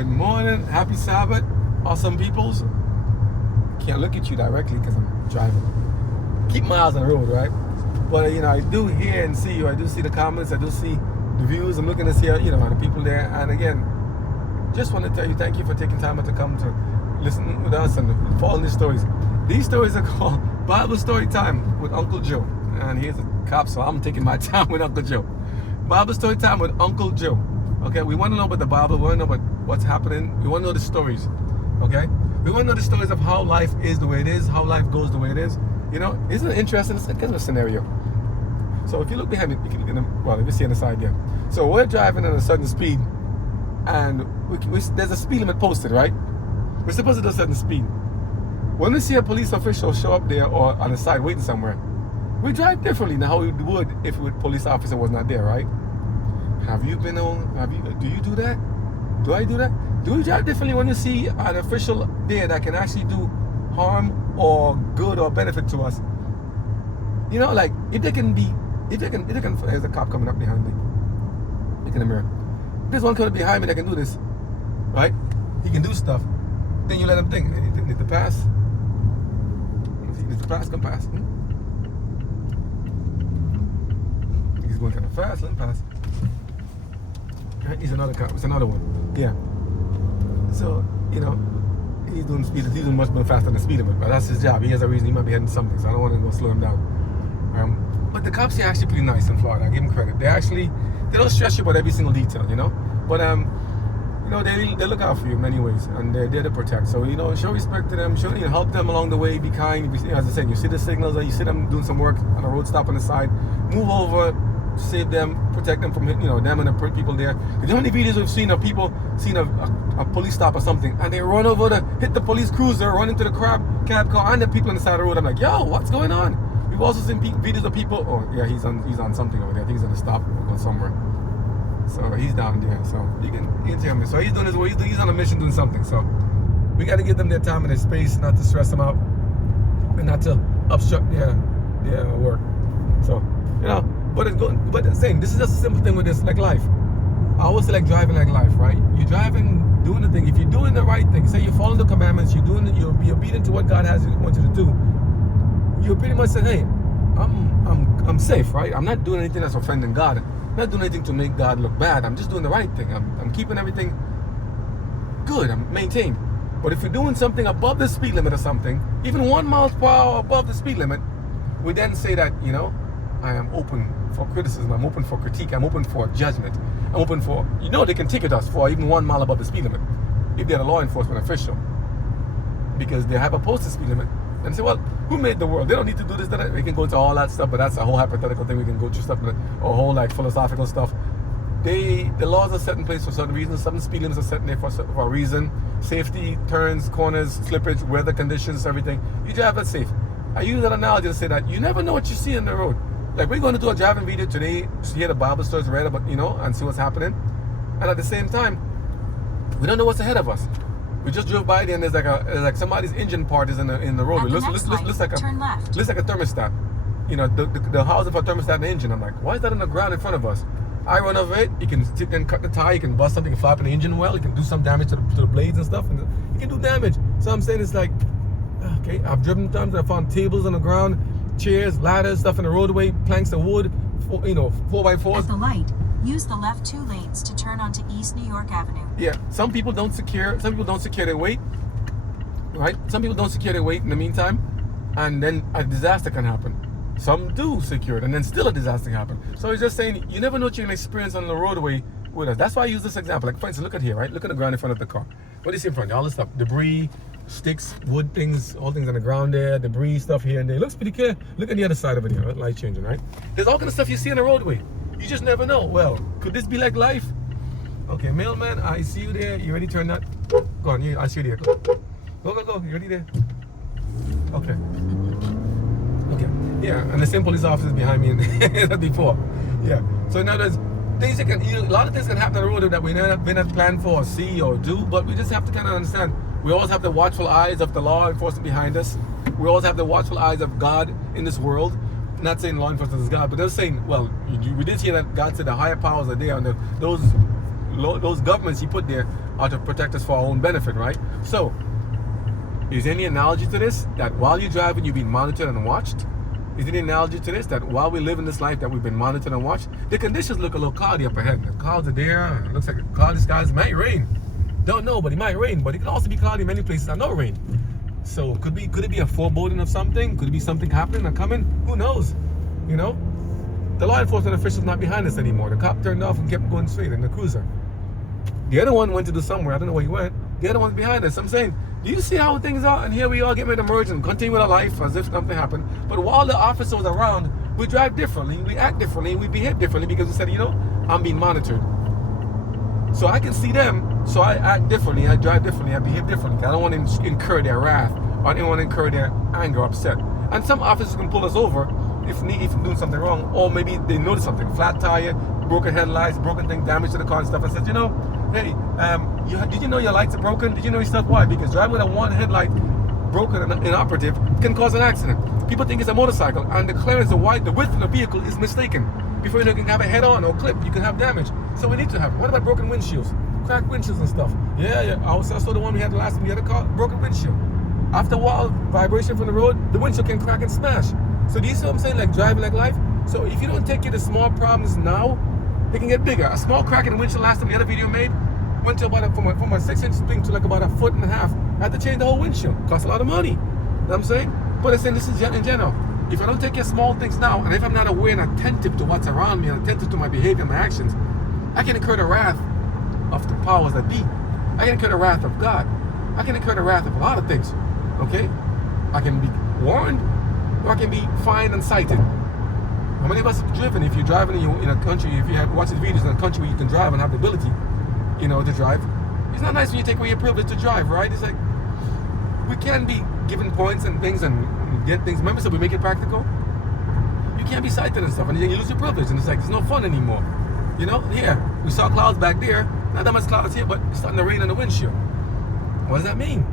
Good morning. Happy Sabbath. Awesome peoples. Can't look at you directly because I'm driving. Keep my eyes on the road, right? But, I do hear and see you. I do see the comments. I do see the views. I'm looking to see, the people there. And again, just want to tell you, thank you for taking time out to come to listen with us and follow these stories. These stories are called Bible Story Time with Uncle Joe. And here's a cop, so I'm taking my time with Uncle Joe. Bible Story Time with Uncle Joe. Okay, we want to know about the Bible. We want to know about what's happening. We want to know the stories. Okay, we want to know the stories of how life is the way it is, how life goes the way it is. Isn't it interesting? It's kind of a scenario. So if you look behind me, you can, well, let me see on the side here. So we're driving at a certain speed, and there's a speed limit posted, right? We're supposed to do a certain speed. When we see a police official show up there or on the side waiting somewhere, we drive differently than how we would if a police officer was not there, right? Do you do that? Do I do that? Do we drive differently when you see an official there that can actually do harm or good or benefit to us? Like if there's a cop coming up behind me. Look in the mirror. If there's one coming behind me that can do this, right? He can do stuff. Then you let him think. He needs to pass. He needs to pass, come pass. He's going kind of fast, let him pass. He's another cop. It's another one. Yeah. So, he's doing speed. He's doing much more faster than the speed limit. But that's his job. He has a reason. He might be heading something. So I don't want to go slow him down. But the cops here are actually pretty nice in Florida. I give them credit. They don't stress you about every single detail, But they look out for you in many ways, and they're there to protect. So show respect to them. Help them along the way. Be kind. As I said, you see the signals, or you see them doing some work on a road stop on the side. Move over. Save them, protect them from them and the people there. Because how many videos we've seen of people seeing a police stop or something, and they run over to hit the police cruiser, run into the cab car, and the people on the side of the road. I'm like, yo, what's going on? We've also seen videos of people. Oh yeah, he's on something over there. I think he's on the stop or going somewhere. So he's down there. So you can tell me. So he's doing his work. He's on a mission doing something. So we got to give them their time and their space, not to stress them out, and not to obstruct their work. So But it's saying this is just a simple thing with this, like life. I always say like driving like life, right? You're driving, doing the thing. If you're doing the right thing, say you're following the commandments, you'll be obedient to what God wants you to do. You're pretty much saying, hey, I'm safe, right? I'm not doing anything that's offending God. I'm not doing anything to make God look bad. I'm just doing the right thing. I'm keeping everything good. I'm maintained. But if you're doing something above the speed limit or something, even 1 mile per hour above the speed limit, we then say that, I am open for criticism, I'm open for critique, I'm open for judgment, I'm open for, they can ticket us for even 1 mile above the speed limit if they're a law enforcement official, because they have a posted speed limit and say, well, who made the world? They don't need to do this, that. We can go into all that stuff, but that's a whole hypothetical thing. We can go through stuff, a whole philosophical stuff. The laws are set in place for certain reasons. Certain speed limits are set in there for a reason. Safety, turns, corners, slippage, weather conditions, everything. You drive it safe. I use that analogy to say that you never know what you see on the road. Like we're going to do a driving video today to hear the Bible stories read about, and see what's happening. And at the same time, we don't know what's ahead of us. We just drove by there and there's like somebody's engine part is in the road. It looks like a thermostat. The housing for a thermostat and the engine. I'm like, why is that on the ground in front of us? I run over it. You can sit and cut the tire. You can bust something, flap in the engine well. You can do some damage to the blades and stuff. And you can do damage. So I'm saying it's like, okay, I've driven times. I found tables on the ground, chairs, ladders, stuff in the roadway, planks of wood, 4x4s. At the light, use the left 2 lanes to turn onto East New York Avenue. Yeah, some people don't secure their weight, right? Some people don't secure their weight in the meantime, and then a disaster can happen. Some do secure it, and then still a disaster can happen. So he's just saying, you never know what you're going to experience on the roadway with us. That's why I use this example. Like, for instance, look at here, right? Look at the ground in front of the car. What do you see in front? All this stuff, debris, sticks, wood things, all things on the ground there, debris, stuff here and there. Looks pretty clear. Look at the other side of it here, light changing, right? There's all kind of stuff you see on the roadway. You just never know. Well, could this be like life? Okay, mailman, I see you there. You ready to turn that? Go on, I see you there. Go. You ready there? Okay. Yeah, and the same police officers behind me and before. Yeah. So now there's things that a lot of things can happen on the road that we never been planned for or see or do, but we just have to kind of understand. We always have the watchful eyes of the law enforcement behind us. We always have the watchful eyes of God in this world. Not saying law enforcement is God, but they're saying, well, we did hear that God said the higher powers are there, and those those governments he put there are to protect us for our own benefit, right? So, is any analogy to this that while you're driving, you're being monitored and watched? Is there any analogy to this that while we live in this life that we've been monitored and watched? The conditions look a little cloudy up ahead. The clouds are there. It looks like a cloudy skies. It might rain. Don't know, but it might rain. But it can also be cloudy in many places and no rain. So could it be a foreboding of something? Could it be something happening or coming? Who knows? You know? The law enforcement official's not behind us anymore. The cop turned off and kept going straight in the cruiser. The other one went to do somewhere. I don't know where he went. The other one's behind us. I'm saying, do you see how things are? And here we all get ready to merge and continue with our life as if nothing happened. But while the officer was around, we drive differently, we act differently, we behave differently because we said, I'm being monitored. So I can see them, so I act differently, I drive differently, I behave differently. I don't want to incur their wrath or I don't want to incur their anger or upset. And some officers can pull us over if doing something wrong, or maybe they notice something, flat tire, broken headlights, broken thing, damage to the car and stuff, and says, hey, did you know your lights are broken? Did you know your stuff? Why? Because driving with a one headlight broken and inoperative can cause an accident. People think it's a motorcycle, and the clearance, the width of the vehicle is mistaken. Before you can have a head-on or clip, you can have damage. So we need to have. What about broken windshields, cracked windshields and stuff? Yeah. I saw the one we had the last time. We had a car, broken windshield. After a while, vibration from the road, the windshield can crack and smash. So do you see what I'm saying? Like driving like life. So if you don't take care of the small problems now, they can get bigger. A small crack in the windshield last time the other video made went to about from a 6-inch thing to like about 1.5 feet. I had to change the whole windshield. Cost a lot of money. You know what I'm saying? But I'm saying this is in general. If I don't take care of small things now, and if I'm not aware and attentive to what's around me and attentive to my behavior and my actions, I can incur the wrath of the powers that be. I can incur the wrath of God. I can incur the wrath of a lot of things. Okay? I can be warned, or I can be fined and cited. How many of us have driven? If you're driving in a country, if you have watched videos in a country where you can drive and have the ability, to drive, it's not nice when you take away your privilege to drive, right? It's like, we can be given points and things and get things. Remember, so we make it practical. You can't be cited and stuff, and then you lose your privilege, and it's like, it's no fun anymore. Here, we saw clouds back there, not that much clouds here, but it's starting to rain on the windshield. What does that mean?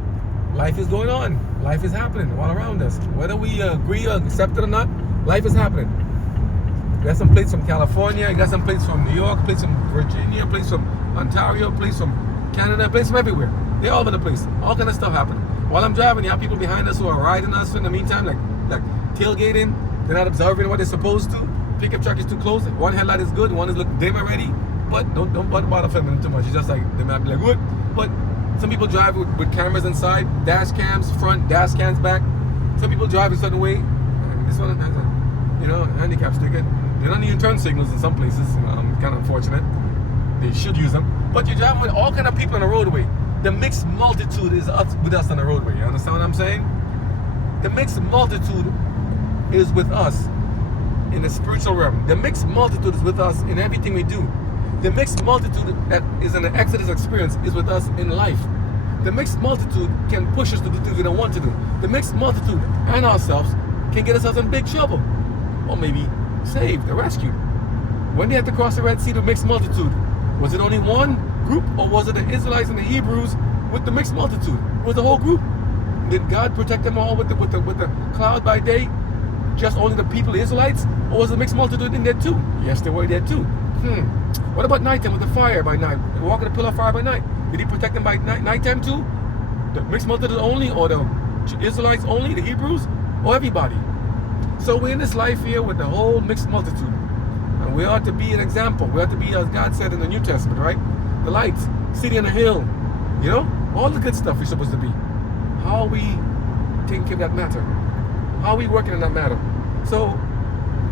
Life is going on. Life is happening all around us. Whether we agree or accept it or not, life is happening. You got some plates from California, you got some plates from New York, plates from Virginia, plates from Ontario, plates from Canada, plates from everywhere. They're all over the place. All kind of stuff happening. While I'm driving, you have people behind us who are riding us in the meantime, like tailgating. They're not observing what they're supposed to. Pickup truck is too close. One headlight is good, one is look dim already. But don't bother filming too much. It's just like, they might be like, what? But some people drive with cameras inside, dash cams front, dash cams back. Some people drive a certain way. And this one has a, handicap sticker. They don't even turn signals in some places. Kind of unfortunate. They should use them. But you're driving with all kind of people on the roadway. The mixed multitude is with us on the roadway. You understand what I'm saying? The mixed multitude is with us in the spiritual realm. The mixed multitude is with us in everything we do. The mixed multitude that is in the Exodus experience is with us in life. The mixed multitude can push us to do things we don't want to do. The mixed multitude and ourselves can get us in big trouble. Or maybe saved or rescued. When they had to cross the Red Sea, the mixed multitude, was it only one group, or was it the Israelites and the Hebrews with the mixed multitude? It was the whole group. Did God protect them all with the cloud by day? Just only the people, the Israelites? Or was the mixed multitude in there too? Yes, they were there too. What about nighttime with the fire by night? Walking a pillar of fire by night. Did he protect them by nighttime too? The mixed multitude only, or the Israelites only, the Hebrews, or everybody? So we're in this life here with the whole mixed multitude. And we ought to be an example. We ought to be, as God said in the New Testament, right? The lights, city on a hill, all the good stuff we're supposed to be. How are we taking care of that matter? How are we working in that matter? So,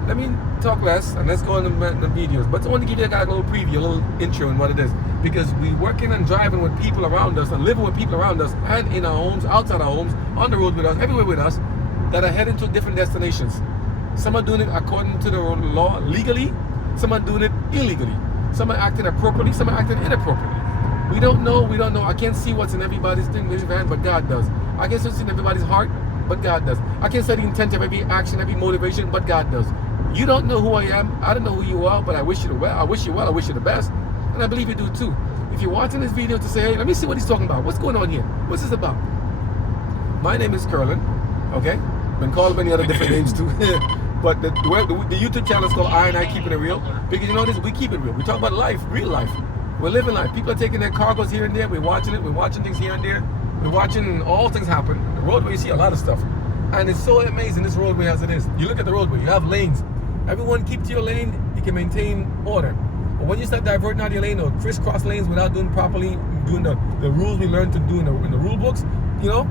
let me talk less and let's go on the videos. But I want to give you a little preview, a little intro on what it is. Because we're working and driving with people around us and living with people around us and in our homes, outside our homes, on the road with us, everywhere with us, that are heading to different destinations. Some are doing it according to the law legally, some are doing it illegally. Some are acting appropriately, some are acting inappropriately. We don't know. I can't see what's in everybody's thing, but God does. I can't see what's in everybody's heart, but God does. I can't say the intent of every action, every motivation, but God does. You don't know who I am, I don't know who you are, but I wish you well, I wish you the best, and I believe you do too. If you're watching this video to say, hey, let me see what he's talking about. What's going on here? What's this about? My name is Curlin, okay? Been called many other different names too. But the YouTube channel is called I and I Keeping It Real. Because you know this, we keep it real. We talk about life, real life. We're living life. People are taking their cargoes here and there. We're watching it. We're watching things here and there. We're watching all things happen. The roadway, you see a lot of stuff. And it's so amazing, this roadway as it is. You look at the roadway, you have lanes. Everyone keep to your lane, you can maintain order. But when you start diverting out your lane or crisscross lanes without doing properly, doing the rules we learned to do in the rule books, you know,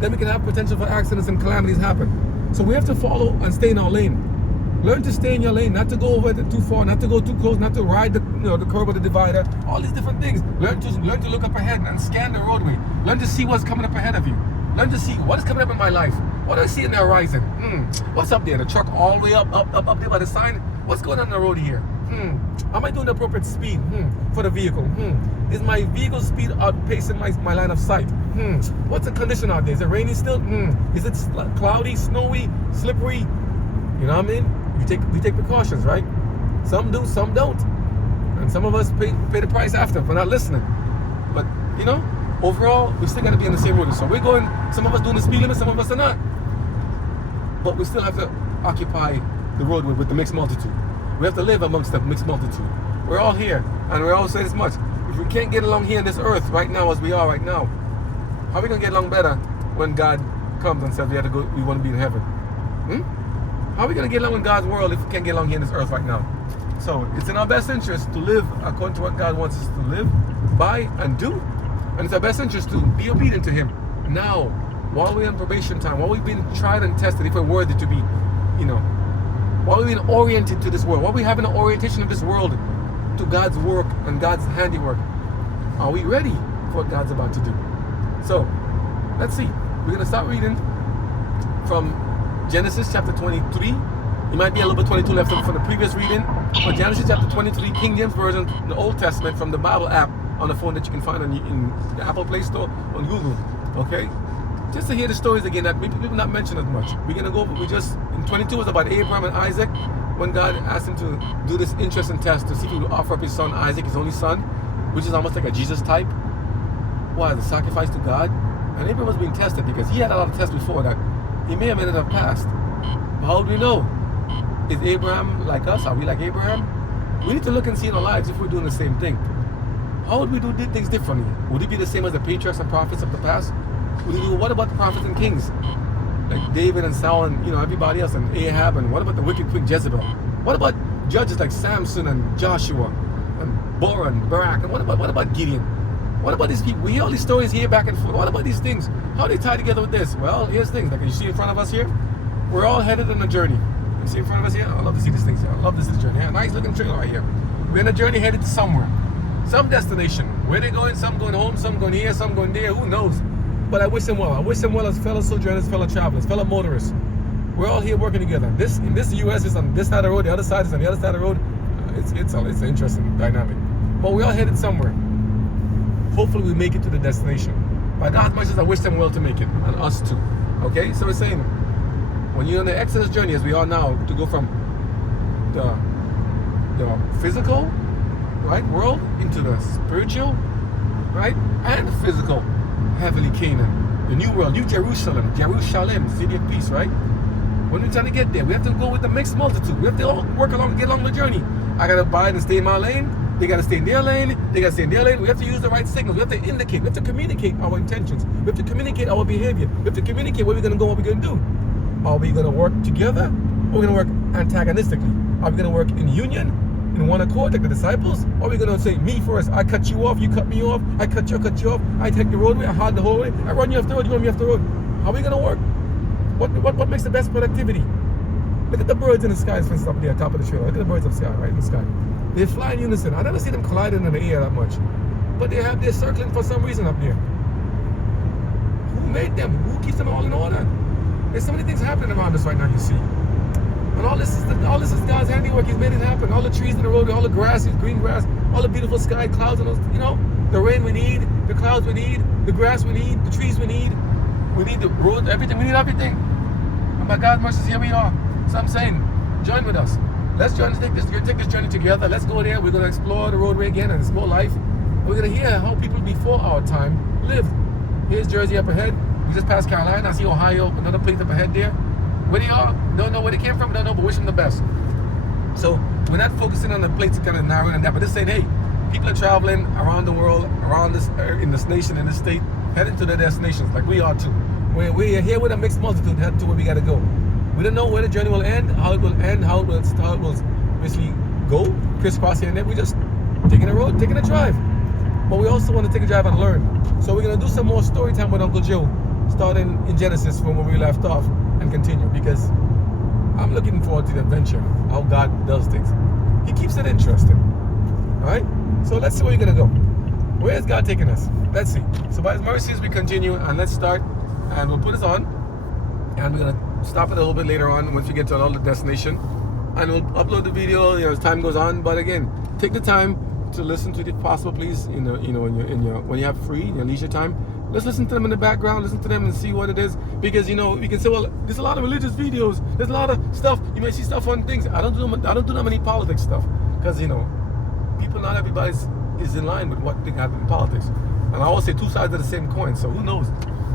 then we can have potential for accidents and calamities happen. So we have to follow and stay in our lane. Learn to stay in your lane, not to go over too far, not to go too close, not to ride the curb or the divider, all these different things. Learn to look up ahead and scan the roadway. Learn to see what's coming up ahead of you. Learn to see what is coming up in my life. What do I see in the horizon? What's up there? The truck all the way up there by the sign? What's going on the road here? Am I doing the appropriate speed for the vehicle? Is my vehicle speed outpacing my line of sight? What's the condition out there? Is it raining still? Is it cloudy, snowy, slippery? You know what I mean? We take precautions, right? Some do, some don't. And some of us pay the price after for not listening. But, you know, overall, we still got to be on the same road. So we're going, some of us doing the speed limit, some of us are not. But we still have to occupy the roadway with the mixed multitude. We have to live amongst the mixed multitude. We're all here, and we all say this much. If we can't get along here on this earth right now as we are right now, how are we going to get along better when God comes and says we want to be in heaven? How are we going to get along in God's world if we can't get along here in this earth right now? So it's in our best interest to live according to what God wants us to live by and do. And it's our best interest to be obedient to Him now, while we're in probation time, while we've been tried and tested, if we're worthy to be, while we've been oriented to this world, while we have an orientation of this world to God's work and God's handiwork. Are we ready for what God's about to do? So, let's see. We're going to start reading from Genesis chapter 23. You might be a little bit 22 left from the previous reading. But Genesis chapter 23, King James Version, the Old Testament, from the Bible app on the phone that you can find in the Apple Play Store, on Google. Okay? Just to hear the stories again that people not mention as much. We're going to go, in 22 was about Abraham and Isaac, when God asked him to do this interesting test to see if he would offer up his son Isaac, his only son, which is almost like a Jesus type. Why? The sacrifice to God. And Abraham was being tested because he had a lot of tests before that he may have ended up passed. But how do we know? Is Abraham like us? Are we like Abraham? We need to look and see in our lives if we're doing the same thing. How would we do things differently? Would it be the same as the patriarchs and prophets of the past? What about the prophets and kings? Like David and Saul and everybody else, and Ahab, and what about the wicked queen Jezebel? What about judges like Samson and Joshua and Borah and Barak? And what about Gideon? What about these people? We hear all these stories here back and forth. What about these things? How do they tie together with this? Well, here's things. Like you see in front of us here, we're all headed on a journey. You see in front of us here? I love to see these things here. I love this journey. Yeah, nice looking trailer right here. We're on a journey headed to somewhere. Some destination. Where they going? Some going home, some going here, some going there. Who knows? But I wish them well. I wish them well as fellow sojourners, fellow travelers, fellow motorists. We're all here working together. In this U.S. is on this side of the road, the other side is on the other side of the road. It's an interesting dynamic. But we're all headed somewhere. Hopefully we make it to the destination. By God's mercy, I wish them well to make it, and us too. Okay? So we're saying, when you're on the Exodus journey, as we are now, to go from the physical, right, world into the spiritual, right, and the physical, Heavenly Canaan, the new world, New Jerusalem, city of peace, right? When we're trying to get there, we have to go with the mixed multitude. We have to all get along the journey. I gotta abide and stay in my lane. They gotta stay in their lane. They gotta stay in their lane. We have to use the right signals. We have to indicate. We have to communicate our intentions. We have to communicate our behavior. We have to communicate where we're gonna go, what we're gonna do. Are we gonna work together? Or are we gonna work antagonistically? Are we gonna work in union, in one accord, like the disciples? Or are we gonna say, me first, I cut you off, you cut me off, I cut you off, I take the roadway, I hog the whole way, I run you off the road, you run me off the road. How are we gonna work? What makes the best productivity? Look at the birds in the sky, for instance, up there, top of the trailer. Look at the birds up there, right in the sky. They fly in unison. I never see them colliding in the air that much. But they're circling for some reason up there. Who made them? Who keeps them all in order? There's so many things happening around us right now, you see. And all this is God's handiwork. He's made it happen. All the trees in the road, all the grass, green grass, all the beautiful sky, clouds, and those, the rain we need, the clouds we need, the grass we need, the trees we need. We need the road, everything. We need everything. And by God's mercy, here we are. So I'm saying, join with us. Let's take this journey together. Let's go there. We're going to explore the roadway again and explore life. We're going to hear how people before our time lived. Here's Jersey up ahead. We just passed Carolina. I see Ohio, another place up ahead there. Where they are, don't know where they came from, don't know, but wish them the best. So we're not focusing on the plates kind of narrowing and that, but just saying, hey, People are traveling around the world, around this, in this nation, in this state, heading to their destinations, like we are too. We're here with a mixed multitude, heading to where we gotta go. We don't know where the journey will end, how it will end, how it will basically go, crisscross here and there. We just taking a road, taking a drive. But we also want to take a drive and learn. So we're gonna do some more story time with Uncle Joe, starting in Genesis from where we left off, and continue, because I'm looking forward to the adventure, how God does things. He keeps it interesting. Alright? So let's see where you're gonna go. Where is God taking us? Let's see. So by His mercies we continue, and let's start, and we'll put this on, and we're gonna stop it a little bit later on once we get to another destination, and we'll upload the video, as time goes on. But again, take the time to listen to it if possible, please. In your when you have free, in your leisure time, let's listen to them in the background, listen to them and see what it is. Because we can say, well, there's a lot of religious videos, there's a lot of stuff. You may see stuff on things. I don't do that many politics stuff, because people, not everybody is in line with what they have in politics. And I always say two sides of the same coin. So who knows?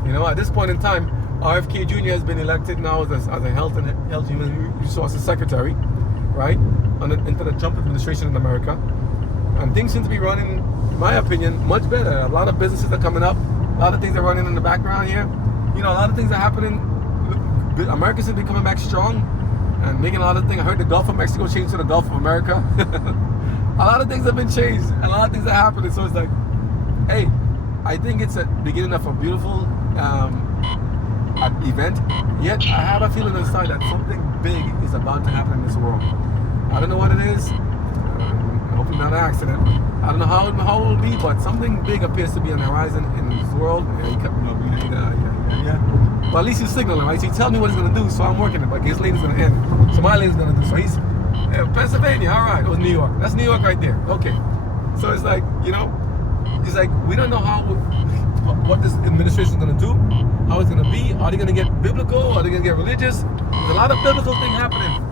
At this point in time, RFK Jr. has been elected now as a health and human resources secretary, right, into the Trump administration in America. And things seem to be running, in my opinion, much better. A lot of businesses are coming up. A lot of things are running in the background here. A lot of things are happening. America seems to be coming back strong and making a lot of things. I heard the Gulf of Mexico changed to the Gulf of America. A lot of things have been changed, and a lot of things are happening. So it's like, hey, I think it's a beginning of a beautiful event. Yet I have a feeling inside that something big is about to happen in this world. I don't know what it is. Hopefully not an accident. I don't know how it will be, but something big appears to be on the horizon in this world. Yeah. But at least he's signaling, right? So he tells me what he's going to do, so I'm working it. But his lane's going to end. So my lane's going to do. So he's Pennsylvania. All right. It was New York. That's New York right there. Okay. So it's like, it's like we don't know what this administration is going to do, how it's going to be. Are they going to get biblical? Are they going to get religious? There's a lot of biblical things happening.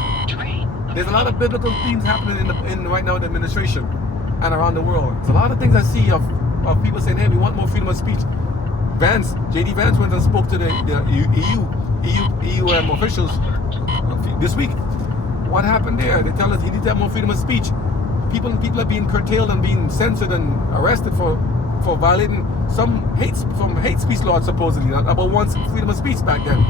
There's a lot of biblical themes happening in right now in the administration and around the world. There's a lot of things I see of people saying, hey, we want more freedom of speech. J.D. Vance went and spoke to the EU officials this week. What happened there? They tell us he needs to have more freedom of speech. People are being curtailed and being censored and arrested for violating some hate speech laws, supposedly, about one's freedom of speech back then.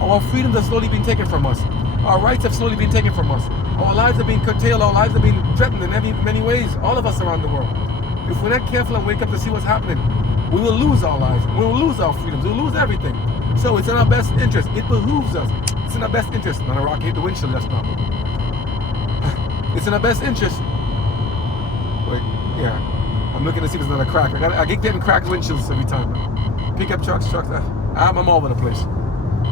Our freedoms are slowly being taken from us. Our rights have slowly been taken from us. Our lives are being curtailed. Our lives are being threatened in many ways. All of us around the world. If we're not careful and wake up to see what's happening, we will lose our lives. We will lose our freedoms. We will lose everything. So it's in our best interest. It behooves us. It's in our best interest. Not a rock hit the windshield just now. It's in our best interest. Wait, yeah. I'm looking to see if there's another crack. I keep getting cracked windshields every time. Pickup trucks. I'm all over the place.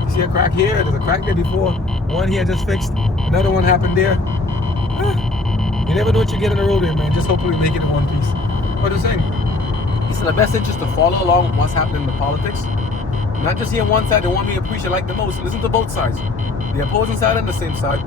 You see a crack here, there's a crack there before. One here just fixed. Another one happened there. You never know what you get on the road here, man. Just hopefully make it in one piece. What I'm saying, it's in the best interest to follow along with what's happening in the politics. Not just hear one side, the one we appreciate like the most. Listen to both sides. The opposing side and the same side.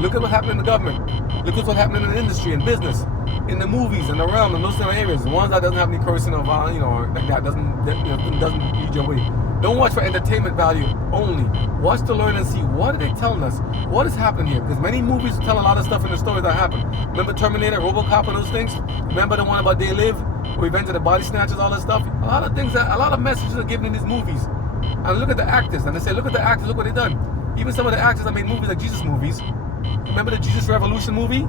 Look at what's happening in the government. Look at what's happening in the industry and business, in the movies, in the realm, in those kind of areas. The ones that doesn't have any cursing or violence, like that doesn't lead your way. Don't watch for entertainment value only. Watch to learn and see what are they telling us. What is happening here? Because many movies tell a lot of stuff in the stories that happen. Remember Terminator, RoboCop, and those things? Remember the one about They Live, Revenge of the Body Snatchers, all that stuff? A lot of messages are given in these movies. And look at the actors. And they say, look at the actors, look what they've done. Even some of the actors that made movies like Jesus movies. Remember the Jesus Revolution movie?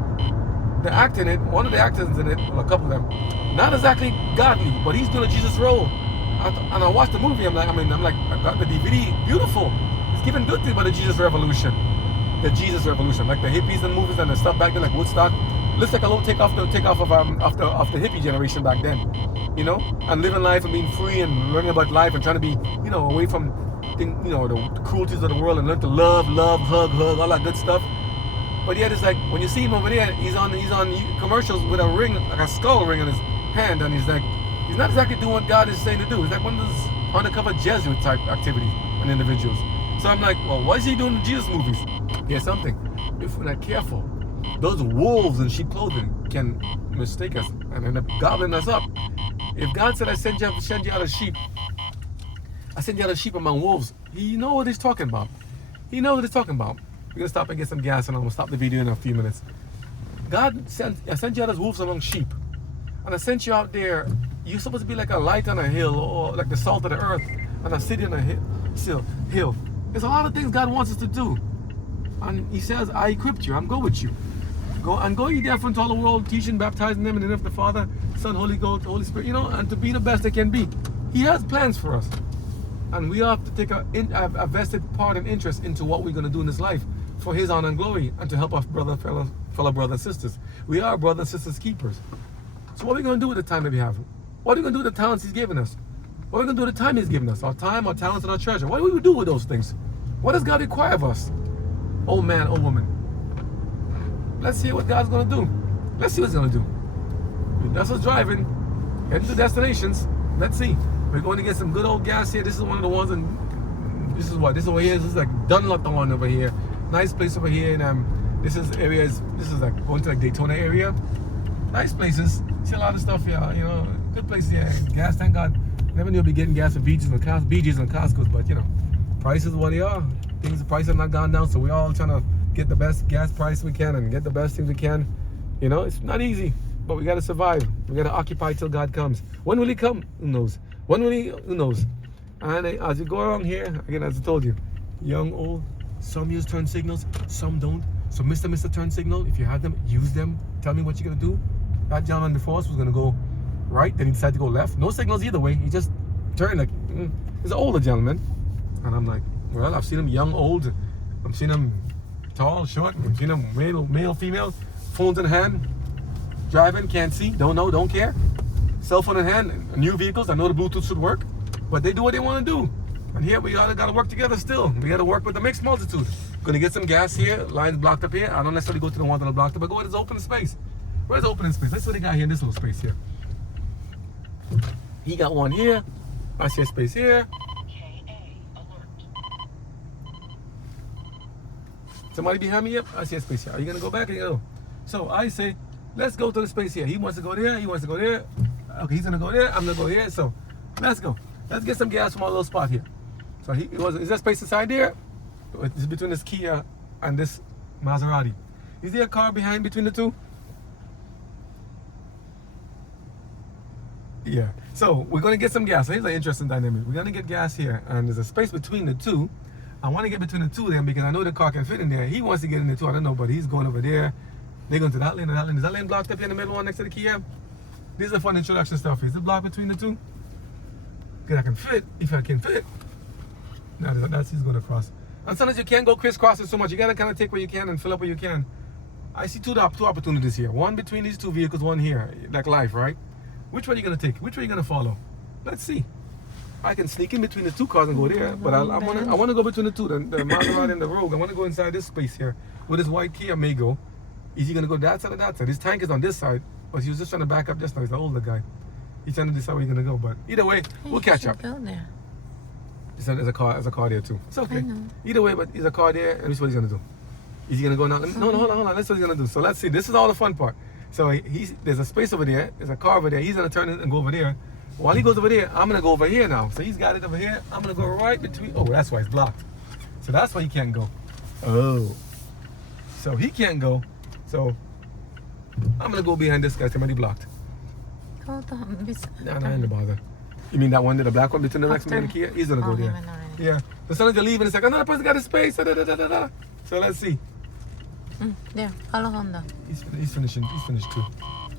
The actor in it, one of the actors in it, well, a couple of them, not exactly godly, but he's doing a Jesus role. And I watched the movie, I'm like, I got the DVD, beautiful. It's giving good things about the Jesus Revolution. The Jesus Revolution, like the hippies and movies and the stuff back then, like Woodstock. Looks like a little takeoff of the hippie generation back then, and living life and being free and learning about life and trying to be, away from, the cruelties of the world and learn to love, hug, all that good stuff. But yet it's like when you see him over there, he's on commercials with a ring, like a skull ring in his hand, and he's like. He's not exactly doing what God is saying to do. He's like one of those undercover Jesuit type activities and individuals. So I'm like, well, what is he doing in Jesus movies? Here's something. If we're not careful, those wolves in sheep clothing can mistake us and end up gobbling us up. If God said, I send you out as sheep, I send you out as sheep among wolves, he knows what he's talking about. He knows what he's talking about. We're going to stop and get some gas and I'm going to stop the video in a few minutes. God sent you out as wolves among sheep. And I sent you out there. You're supposed to be like a light on a hill, or like the salt of the earth, and a city on a hill. There's a lot of things God wants us to do. And he says, I equipped you. I'm going with you. Go ye therefore into all the world, teaching, baptizing them in the name of the Father, Son, Holy Ghost, Holy Spirit, and to be the best they can be. He has plans for us. And we have to take a vested part and interest into what we're going to do in this life for his honor and glory, and to help our fellow brothers and sisters. We are brothers and sisters keepers. So what are we going to do with the time that we have? What are we going to do with the talents he's given us? What are we going to do with the time he's given us? Our time, our talents, and our treasure. What do we do with those things? What does God require of us? Old man, old woman. Let's see what God's going to do. Let's see what he's going to do. That's us driving, heading to destinations. Let's see. We're going to get some good old gas here. This is one of the ones, and this is what? This over here. This is like Dunlopton over here. Nice place over here. And this is like going to like Daytona area. Nice places. See a lot of stuff here. Good place here. Gas, thank God. Never knew I'd be getting gas at BG's and Costco's, but prices what they are. The prices have not gone down, so we're all trying to get the best gas price we can and get the best things we can. It's not easy, but we got to survive. We got to occupy till God comes. When will he come? Who knows? When will he? Who knows? And as you go around here, again, as I told you, young, old, some use turn signals, some don't. So Mr. Turn signal, if you have them, use them. Tell me what you're going to do. That gentleman before us was going to go right, then he decided to go left. No signals either way. He just turned like, he's an older gentleman. And I'm like, well, I've seen him young, old. I've seen him tall, short. I've seen him male, female. Phones in hand. Driving, can't see, don't know, don't care. Cell phone in hand, new vehicles. I know the Bluetooth should work, but they do what they want to do. And here we all got to work together still. We got to work with the mixed multitude. Gonna get some gas here. Lines blocked up here. I don't necessarily go to the ones that are blocked up, but go where there's open space. Where's open space? Let's see what they got here in this little space here. He got one here. I see a space here. Somebody behind me? Yep, I see a space here. Are you gonna go back or you gonna go? So I say, let's go to the space here. He wants to go there. He wants to go there. Okay, he's gonna go there. I'm gonna go here. So let's go. Let's get some gas from our little spot here. So is there space inside there? It's between this Kia and this Maserati. Is there a car behind between the two? Yeah. So we're gonna get some gas. So here's an interesting dynamic. We're gonna get gas here, and there's a space between the two. I want to get between the two of them because I know the car can fit in there. He wants to get in there too. I don't know, but he's going over there. They're going to that lane and that lane. Is that lane blocked up here in the middle one next to the Kia? This is a fun introduction stuff. Is it blocked between the two? Because I can fit. If I can fit. No, that's he's going to cross. And sometimes you can't go crisscrossing so much. You got to kind of take where you can and fill up where you can. I see two opportunities here. One between these two vehicles, one here. Like life, right? Which one are you going to take? Which one are you going to follow? Let's see. I can sneak in between the two cars and go there, but I want to go between the two, the Maserati and the Rogue. I want to go inside this space here where this white Kia may go. Is he going to go that side or that side? His tank is on this side, but he was just trying to back up just now. He's an older guy. He's trying to decide where he's going to go, but either way, we'll catch up. Go there. There's a car there too. It's okay. Either way, but there's a car there, and this is what he's going to do. Is he going to go now? No, hold on. That's what he's going to do. So let's see. This is all the fun part. So there's a space over there. There's a car over there. He's going to turn and go over there. While he goes over there, I'm going to go over here now. So he's got it over here. I'm going to go right between. Oh, that's why it's blocked. So that's why he can't go. Oh. So he can't go. So I'm going to go behind this guy. It's already blocked. No, ain't no bother. You mean that one, the black one between the next one and the Kia? He's going to go there. Yeah. So as soon as you're leaving, it's like, another person got a space. So let's see. There, follow Honda. He's finishing. He's finished too.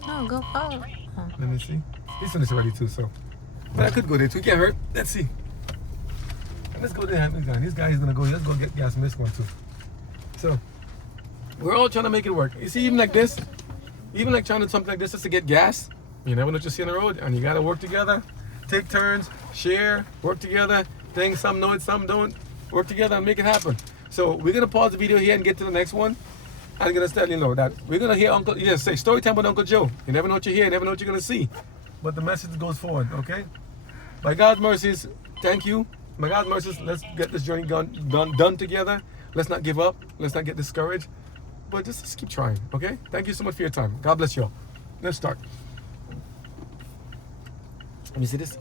No, go follow. Let me see. He's finished already too, so. But I could go there too. Can't hurt. Let's see. Let's go there. This guy is gonna go. Let's go get gas from this one too. So we're all trying to make it work. You see, even like this, even like trying to do something like this just to get gas. You never know what you see on the road, and you gotta work together, take turns, share, work together. Things some know it, some don't. Work together and make it happen. So we're gonna pause the video here and get to the next one. I'm gonna tell you know that we're gonna hear Uncle. Yes, say story time with Uncle Joe. You never know what you hear. You never know what you're gonna see. But the message goes forward, okay? By God's mercies, thank you. By God's mercies, let's get this journey done together. Let's not give up. Let's not get discouraged. But just keep trying, okay? Thank you so much for your time. God bless you all. Let's start. Let me see this.